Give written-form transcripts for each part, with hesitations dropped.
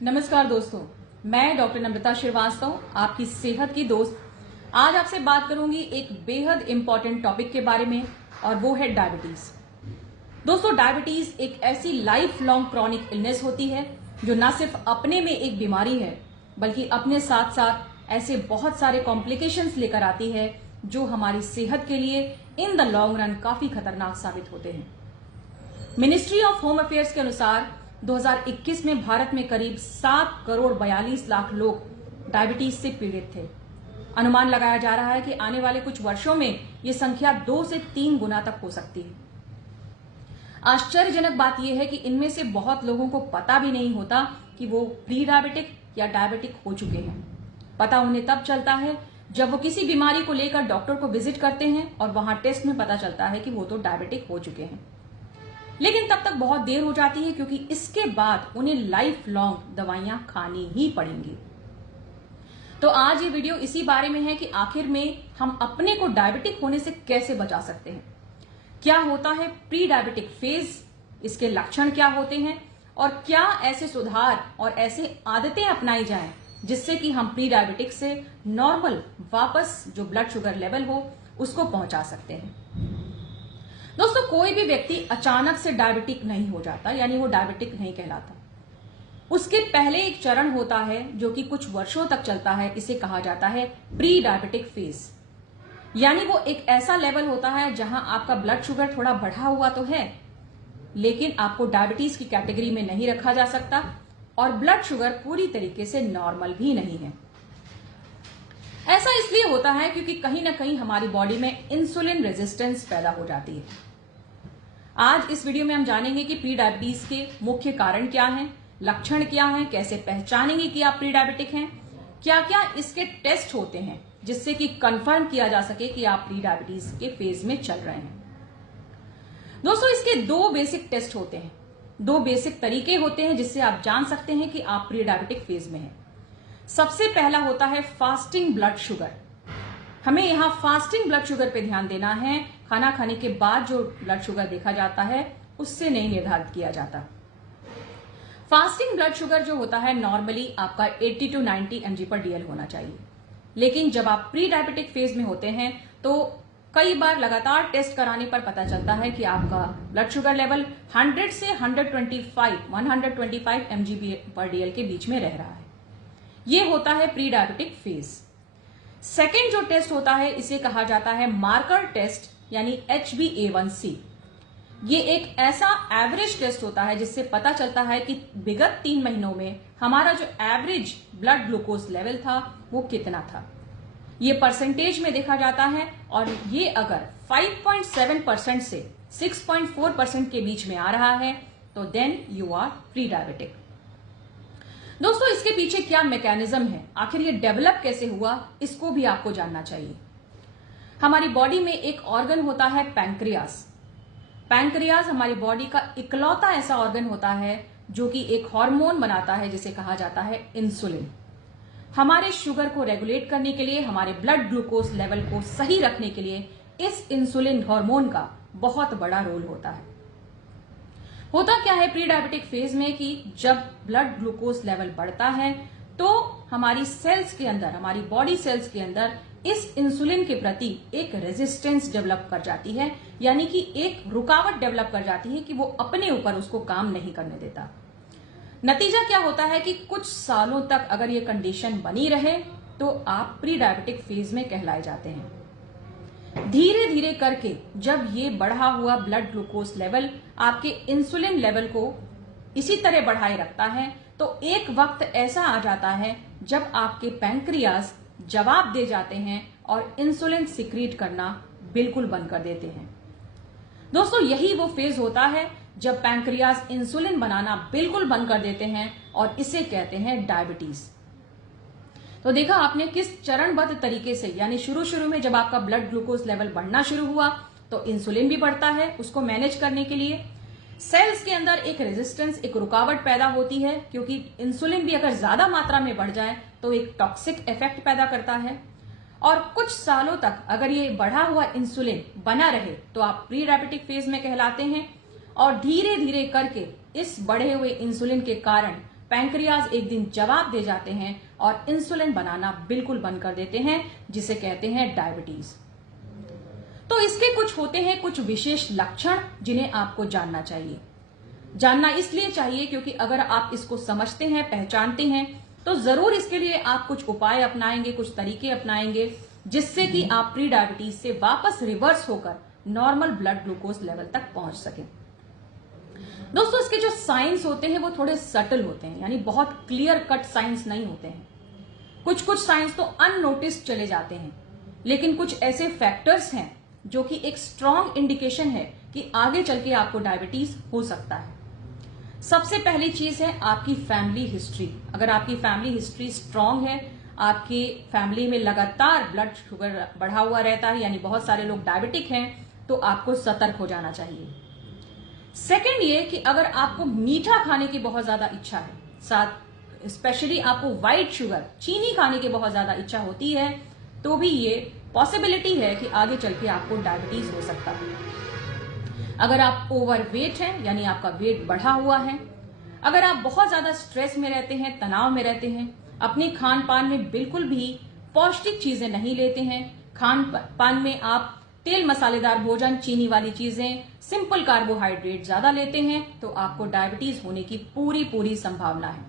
नमस्कार दोस्तों, मैं डॉक्टर नम्रता श्रीवास्तव, आपकी सेहत की दोस्त। आज आपसे बात करूंगी एक बेहद इंपॉर्टेंट टॉपिक के बारे में और वो है डायबिटीज। दोस्तों, डायबिटीज एक ऐसी लाइफ लॉन्ग क्रॉनिक इलनेस होती है जो न सिर्फ अपने में एक बीमारी है बल्कि अपने साथ साथ ऐसे बहुत सारे कॉम्प्लिकेशंस लेकर आती है जो हमारी सेहत के लिए इन द लॉन्ग रन काफी खतरनाक साबित होते हैं। मिनिस्ट्री ऑफ होम अफेयर्स के अनुसार 2021 में भारत में करीब 7 करोड़ 42 लाख लोग डायबिटीज से पीड़ित थे। अनुमान लगाया जा रहा है कि आने वाले कुछ वर्षों में यह संख्या 2 से 3 गुना तक हो सकती है। आश्चर्यजनक बात यह है कि इनमें से बहुत लोगों को पता भी नहीं होता कि वो प्री डायबिटिक या डायबिटिक हो चुके हैं। पता उन्हें तब चलता है जब वो किसी बीमारी को लेकर डॉक्टर को विजिट करते हैं और वहां टेस्ट में पता चलता है कि वो तो डायबिटिक हो चुके हैं। लेकिन तब तक बहुत देर हो जाती है क्योंकि इसके बाद उन्हें लाइफ लॉन्ग दवाइयां खानी ही पड़ेंगी। तो आज ये वीडियो इसी बारे में है कि आखिर में हम अपने को डायबिटिक होने से कैसे बचा सकते हैं। क्या होता है प्री डायबिटिक फेज, इसके लक्षण क्या होते हैं और क्या ऐसे सुधार और ऐसे आदतें अपनाई जाएं जिससे कि हम प्री डायबिटिक से नॉर्मल वापस जो ब्लड शुगर लेवल हो उसको पहुंचा सकते हैं। दोस्तों, कोई भी व्यक्ति अचानक से डायबिटिक नहीं हो जाता, यानी वो डायबिटिक नहीं कहलाता। उसके पहले एक चरण होता है जो कि कुछ वर्षों तक चलता है। इसे कहा जाता है प्री डायबिटिक फेज, यानी वो एक ऐसा लेवल होता है जहां आपका ब्लड शुगर थोड़ा बढ़ा हुआ तो है लेकिन आपको डायबिटीज की कैटेगरी में नहीं रखा जा सकता और ब्लड शुगर पूरी तरीके से नॉर्मल भी नहीं है। ऐसा इसलिए होता है क्योंकि कहीं ना कहीं हमारी बॉडी में इंसुलिन रेजिस्टेंस पैदा हो जाती है। आज इस वीडियो में हम जानेंगे कि प्री डायबिटीज के मुख्य कारण क्या हैं, लक्षण क्या हैं, कैसे पहचानेंगे कि आप प्री डायबिटिक हैं, क्या क्या इसके टेस्ट होते हैं जिससे कि कंफर्म किया जा सके कि आप प्री डायबिटीज के फेज में चल रहे हैं। दोस्तों, इसके 2 बेसिक टेस्ट होते हैं, 2 बेसिक तरीके होते हैं जिससे आप जान सकते हैं कि आप प्री डायबिटिक फेज में हैं। सबसे पहला होता है फास्टिंग ब्लड शुगर। हमें यहां फास्टिंग ब्लड शुगर पे ध्यान देना है। खाना खाने के बाद जो ब्लड शुगर देखा जाता है उससे नहीं निर्धारित किया जाता। फास्टिंग ब्लड शुगर जो होता है नॉर्मली आपका 80 to 90 mg/dl होना चाहिए। लेकिन जब आप प्री डायबिटिक फेज में होते हैं तो कई बार लगातार टेस्ट कराने पर पता चलता है कि आपका ब्लड शुगर लेवल 100 से 125 mg/dl के बीच में रह रहा है। यह होता है प्री डायबिटिक फेज। सेकेंड जो टेस्ट होता है इसे कहा जाता है मार्कर टेस्ट, यानी HbA1c। ये एक ऐसा एवरेज टेस्ट होता है जिससे पता चलता है कि विगत 3 महीनों में हमारा जो एवरेज ब्लड ग्लूकोज लेवल था वो कितना था। ये परसेंटेज में देखा जाता है और ये अगर 5.7% से 6.4% के बीच में आ रहा है तो then you are prediabetic. दोस्तों, इसके पीछे क्या मैकेनिज्म है, आखिर ये डेवलप कैसे हुआ, इसको भी आपको जानना चाहिए। हमारी बॉडी में एक ऑर्गन होता है पैंक्रियास। पैंक्रियास हमारी बॉडी का इकलौता ऐसा ऑर्गन होता है जो कि एक हार्मोन बनाता है जिसे कहा जाता है इंसुलिन। हमारे शुगर को रेगुलेट करने के लिए, हमारे ब्लड ग्लूकोज लेवल को सही रखने के लिए इस इंसुलिन हार्मोन का बहुत बड़ा रोल होता है। होता क्या है प्री डायबिटिक फेज में कि जब ब्लड ग्लूकोज लेवल बढ़ता है तो हमारी सेल्स के अंदर, हमारी बॉडी सेल्स के अंदर इस इंसुलिन के प्रति एक रेजिस्टेंस डेवलप कर जाती है, यानी कि एक रुकावट डेवलप कर जाती है कि वो अपने ऊपर उसको काम नहीं करने देता। नतीजा क्या होता है कि कुछ सालों तक अगर ये कंडीशन बनी रहे तो आप प्री डायबिटिक फेज में कहलाए जाते हैं। धीरे धीरे करके जब ये बढ़ा हुआ ब्लड ग्लूकोज लेवल आपके इंसुलिन लेवल को इसी तरह बढ़ाए रखता है तो एक वक्त ऐसा आ जाता है जब आपके पैंक्रियास जवाब दे जाते हैं और इंसुलिन सिक्रीट करना बिल्कुल बंद कर देते हैं। दोस्तों, यही वो फेज होता है जब पैंक्रियास इंसुलिन बनाना बिल्कुल बंद कर देते हैं और इसे कहते हैं डायबिटीज। तो देखा आपने किस चरणबद्ध तरीके से, यानी शुरू में जब आपका ब्लड ग्लूकोज लेवल बढ़ना शुरू हुआ तो इंसुलिन भी बढ़ता है उसको मैनेज करने के लिए। सेल्स के अंदर एक रेजिस्टेंस, एक रुकावट पैदा होती है क्योंकि इंसुलिन भी अगर ज्यादा मात्रा में बढ़ जाए तो एक टॉक्सिक इफेक्ट पैदा करता है। और कुछ सालों तक अगर ये बढ़ा हुआ इंसुलिन बना रहे तो आप प्री डायबिटिक फेज में कहलाते हैं। और धीरे धीरे करके इस बढ़े हुए इंसुलिन के कारण पैंक्रियाज एक दिन जवाब दे जाते हैं और इंसुलिन बनाना बिल्कुल बंद कर देते हैं, जिसे कहते हैं डायबिटीज। तो इसके कुछ होते हैं कुछ विशेष लक्षण जिन्हें आपको जानना चाहिए। जानना इसलिए चाहिए क्योंकि अगर आप इसको समझते हैं, पहचानते हैं, तो जरूर इसके लिए आप कुछ उपाय अपनाएंगे, कुछ तरीके अपनाएंगे, जिससे कि आप प्री डायबिटीज से वापस रिवर्स होकर नॉर्मल ब्लड ग्लूकोज लेवल तक पहुंच सके। दोस्तों, इसके जो साइंस होते हैं वो थोड़े सटल होते हैं, यानी बहुत क्लियर कट साइंस नहीं होते हैं। कुछ कुछ साइंस तो अननोटिस चले जाते हैं, लेकिन कुछ ऐसे फैक्टर्स हैं जो कि एक स्ट्रॉन्ग इंडिकेशन है कि आगे चल के आपको डायबिटीज हो सकता है। सबसे पहली चीज है आपकी फैमिली हिस्ट्री। अगर आपकी फैमिली हिस्ट्री स्ट्रांग है, आपकी फैमिली में लगातार ब्लड शुगर बढ़ा हुआ रहता है, यानी बहुत सारे लोग डायबिटिक हैं, तो आपको सतर्क हो जाना चाहिए। सेकंड ये कि अगर आपको मीठा खाने की बहुत ज्यादा इच्छा है, साथ स्पेशली आपको व्हाइट शुगर, चीनी खाने की बहुत ज्यादा इच्छा होती है, तो भी ये पॉसिबिलिटी है कि आगे चल के आपको डायबिटीज हो सकता है। अगर आप ओवरवेट हैं, यानी आपका वेट बढ़ा हुआ है, अगर आप बहुत ज्यादा स्ट्रेस में रहते हैं, तनाव में रहते हैं, अपने खान पान में बिल्कुल भी पौष्टिक चीजें नहीं लेते हैं, खान पान में आप तेल मसालेदार भोजन, चीनी वाली चीजें, सिंपल कार्बोहाइड्रेट ज्यादा लेते हैं, तो आपको डायबिटीज होने की पूरी संभावना है।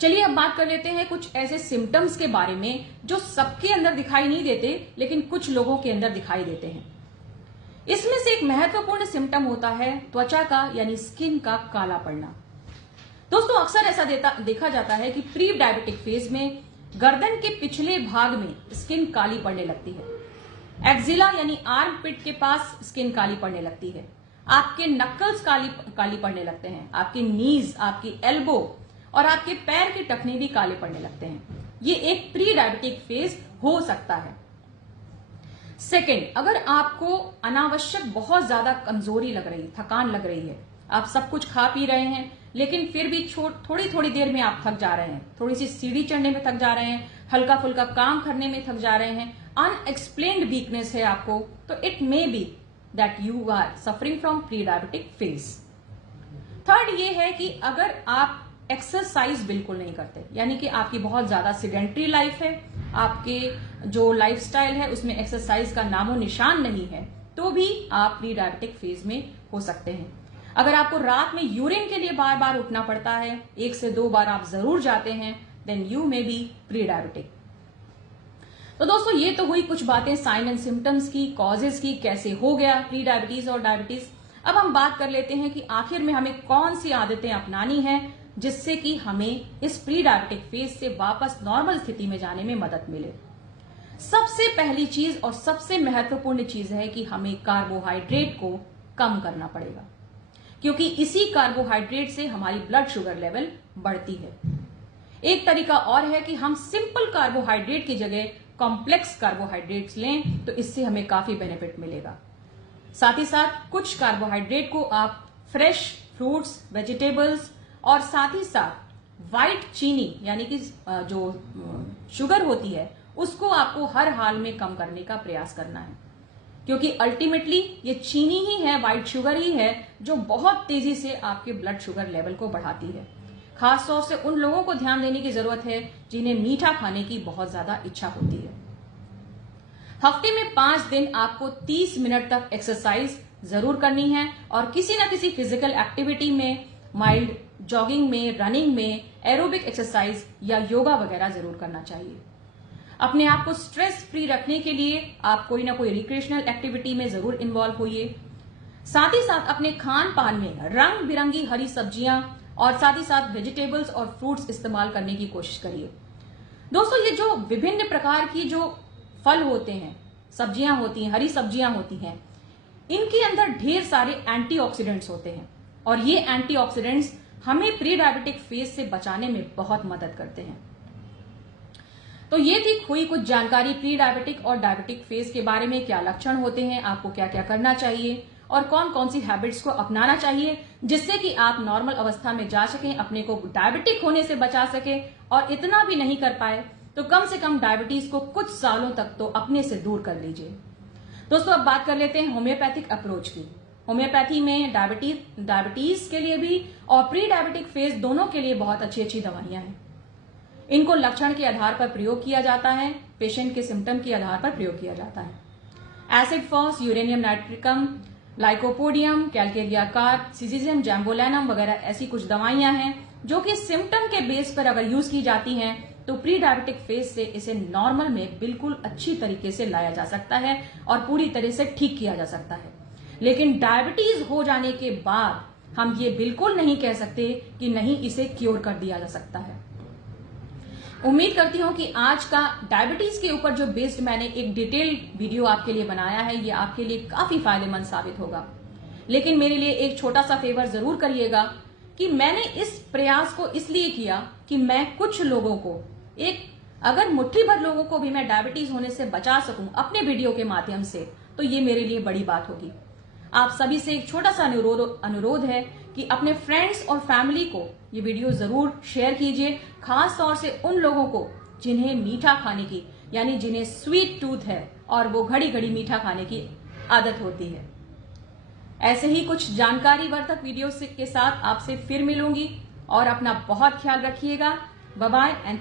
चलिए अब बात कर लेते हैं कुछ ऐसे सिम्टम्स के बारे में जो सबके अंदर दिखाई नहीं देते, लेकिन कुछ लोगों के अंदर दिखाई देते हैं। इसमें से एक महत्वपूर्ण सिम्टम होता है त्वचा का, यानी स्किन का काला पड़ना। दोस्तों, अक्सर ऐसा देखा जाता है कि प्री डायबिटिक फेज में गर्दन के पिछले भाग में स्किन काली पड़ने लगती है, एक्जिला यानी आर्म पिट के पास स्किन काली पड़ने लगती है, आपके नक्कल्स काली पड़ने लगते हैं, आपकी नीज, आपकी एल्बो और आपके पैर के टखने भी काले पड़ने लगते हैं। ये एक प्री डायबिटिक फेज हो सकता है। सेकेंड, अगर आपको अनावश्यक बहुत ज्यादा कमजोरी लग रही, थकान लग रही है, आप सब कुछ खा पी रहे हैं, लेकिन फिर भी थोड़ी देर में आप थक जा रहे हैं, थोड़ी सी सीढ़ी चढ़ने में थक जा रहे हैं, हल्का फुल्का काम करने में थक जा रहे हैं, अनएक्सप्लेन्ड वीकनेस है आपको, तो it may be that you are suffering from prediabetic phase. Third ये है कि अगर आप एक्सरसाइज बिल्कुल नहीं करते, यानी कि आपकी बहुत ज्यादा सिडेंट्री लाइफ है, आपके जो लाइफस्टाइल है उसमें एक्सरसाइज का नामो निशान नहीं है, तो भी आप प्री डायबिटिक फेज में हो सकते हैं। अगर आपको रात में यूरिन के लिए बार बार उठना पड़ता है, 1 से 2 बार आप जरूर जाते हैं, then you may be prediabetic. तो दोस्तों, ये तो हुई कुछ बातें साइन एंड सिम्टम्स की, कॉजेज की, कैसे हो गया प्री डायबिटीज और डायबिटीज। अब हम बात कर लेते हैं कि आखिर में हमें कौन सी आदतें अपनानी है जिससे कि हमें इस प्री डायबिटिक फेज से वापस नॉर्मल स्थिति में जाने में मदद मिले। सबसे पहली चीज और सबसे महत्वपूर्ण चीज है कि हमें कार्बोहाइड्रेट को कम करना पड़ेगा, क्योंकि इसी कार्बोहाइड्रेट से हमारी ब्लड शुगर लेवल बढ़ती है। एक तरीका और है कि हम सिंपल कार्बोहाइड्रेट की जगह कॉम्प्लेक्स कार्बोहाइड्रेट्स लें, तो इससे हमें काफी बेनिफिट मिलेगा। साथ ही साथ कुछ कार्बोहाइड्रेट को आप फ्रेश फ्रूट्स, वेजिटेबल्स और साथ ही साथ व्हाइट चीनी, यानी कि जो शुगर होती है, उसको आपको हर हाल में कम करने का प्रयास करना है, क्योंकि अल्टीमेटली ये चीनी ही है, व्हाइट शुगर ही है, जो बहुत तेजी से आपके ब्लड शुगर लेवल को बढ़ाती है। खासतौर से उन लोगों को ध्यान देने की जरूरत है जिन्हें मीठा खाने की बहुत ज्यादा इच्छा होती है। हफ्ते में 5 दिन आपको 30 मिनट तक एक्सरसाइज जरूर करनी है और किसी न किसी फिजिकल एक्टिविटी में, माइल्ड जॉगिंग में, रनिंग में, एरोबिक एक्सरसाइज या योगा वगैरह जरूर करना चाहिए। अपने आप को स्ट्रेस फ्री रखने के लिए आप कोई ना कोई रिक्रिएशनल एक्टिविटी में जरूर इन्वॉल्व होइए। साथ ही साथ अपने खान पान में रंग बिरंगी हरी सब्जियां और साथ ही साथ वेजिटेबल्स और फ्रूट्स इस्तेमाल करने की कोशिश करिए। दोस्तों, ये जो विभिन्न प्रकार की जो फल होते हैं, सब्जियां होती हैं, हरी सब्जियां होती हैं, इनके अंदर ढेर सारे एंटीऑक्सीडेंट्स होते हैं और ये एंटीऑक्सीडेंट्स हमें प्री डायबिटिक फेज से बचाने में बहुत मदद करते हैं। तो ये थी हुई कुछ जानकारी प्री डायबिटिक और डायबिटिक फेज के बारे में, क्या लक्षण होते हैं, आपको क्या क्या करना चाहिए और कौन कौन सी हैबिट्स को अपनाना चाहिए जिससे कि आप नॉर्मल अवस्था में जा सकें, अपने को डायबिटिक होने से बचा सके, और इतना भी नहीं कर पाए तो कम से कम डायबिटीज को कुछ सालों तक तो अपने से दूर कर लीजिए। दोस्तों, अब बात कर लेते हैं होम्योपैथिक अप्रोच की। होम्योपैथी में डायबिटीज के लिए भी और प्री डायबिटिक फेज दोनों के लिए बहुत अच्छी अच्छी दवाइयां हैं। इनको लक्षण के आधार पर प्रयोग किया जाता है, पेशेंट के सिम्टम के आधार पर प्रयोग किया जाता है। Acid phos, uranium nitricum, lycopodium, calcarea carb, syzygium, jambolanum वगैरह ऐसी कुछ दवाइयां हैं जो कि सिम्टम के बेस पर अगर यूज की जाती हैं तो प्री डायबिटिक फेज से इसे नॉर्मल में बिल्कुल अच्छी तरीके से लाया जा सकता है और पूरी तरह से ठीक किया जा सकता है। लेकिन डायबिटीज हो जाने के बाद हम ये बिल्कुल नहीं कह सकते कि नहीं इसे क्योर कर दिया जा सकता है। उम्मीद करती हूं कि आज का डायबिटीज के ऊपर जो बेस्ड मैंने एक डिटेल्ड वीडियो आपके लिए बनाया है ये आपके लिए काफी फायदेमंद साबित होगा। लेकिन मेरे लिए एक छोटा सा फेवर जरूर करिएगा कि मैंने इस प्रयास को इसलिए किया कि मैं कुछ लोगों को अगर मुट्ठी भर लोगों को भी मैं डायबिटीज होने से बचा सकूं अपने वीडियो के माध्यम से तो ये मेरे लिए बड़ी बात होगी। आप सभी से एक छोटा सा अनुरोध है कि अपने फ्रेंड्स और फैमिली को ये वीडियो जरूर शेयर कीजिए, खास तौर से उन लोगों को जिन्हें मीठा खाने की यानी जिन्हें स्वीट टूथ है और वो घड़ी घड़ी मीठा खाने की आदत होती है। ऐसे ही कुछ जानकारी वर्धक वीडियो के साथ आपसे फिर मिलूंगी और अपना बहुत ख्याल रखिएगा। Bye bye and